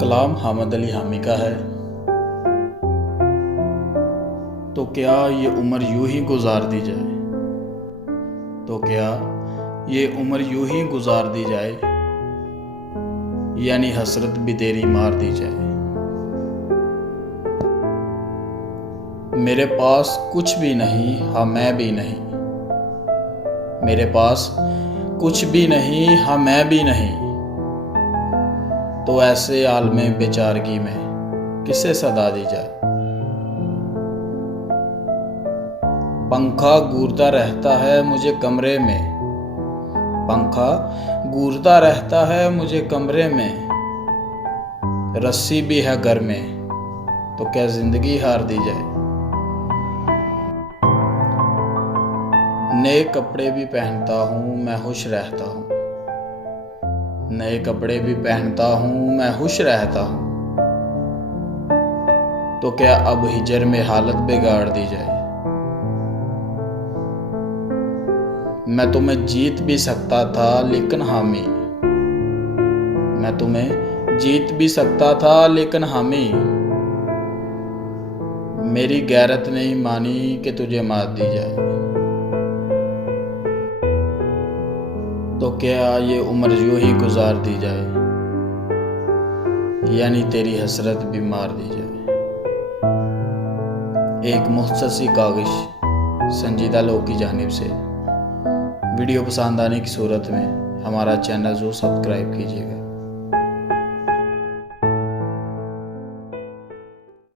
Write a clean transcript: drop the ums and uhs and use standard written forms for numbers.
कलाम हामिद अली हामी का है। तो क्या ये उम्र यूं ही गुजार दी जाए, तो क्या ये उम्र यूं ही गुजार दी जाए, यानी हसरत भी तेरी मार दी जाए। मेरे पास कुछ भी नहीं, हाँ मैं भी नहीं। मेरे पास कुछ भी नहीं, हाँ मैं भी नहीं। तो ऐसे आलमे बेचारगी में किसे सदा दी जाए। पंखा गूंजता रहता है मुझे कमरे में, पंखा गूंजता रहता है मुझे कमरे में। रस्सी भी है घर में, तो क्या जिंदगी हार दी जाए। नए कपड़े भी पहनता हूँ मैं खुश रहता हूँ, नए कपड़े भी पहनता हूँ मैं खुश रहता हूँ। तो क्या अब हिजर में हालत बिगाड़ दी जाए। मैं तुम्हें जीत भी सकता था लेकिन हामी, मैं तुम्हें जीत भी सकता था लेकिन हामी। मेरी गैरत नहीं मानी कि तुझे मार दी जाए। तो क्या ये उम्र यूं ही गुजार दी जाए, यानी तेरी हसरत भी मार दी जाए। एक मुख्तसर सी काविश संजीदा लोग की जानिब से। वीडियो पसंद आने की सूरत में हमारा चैनल ज़रूर सब्सक्राइब कीजिएगा।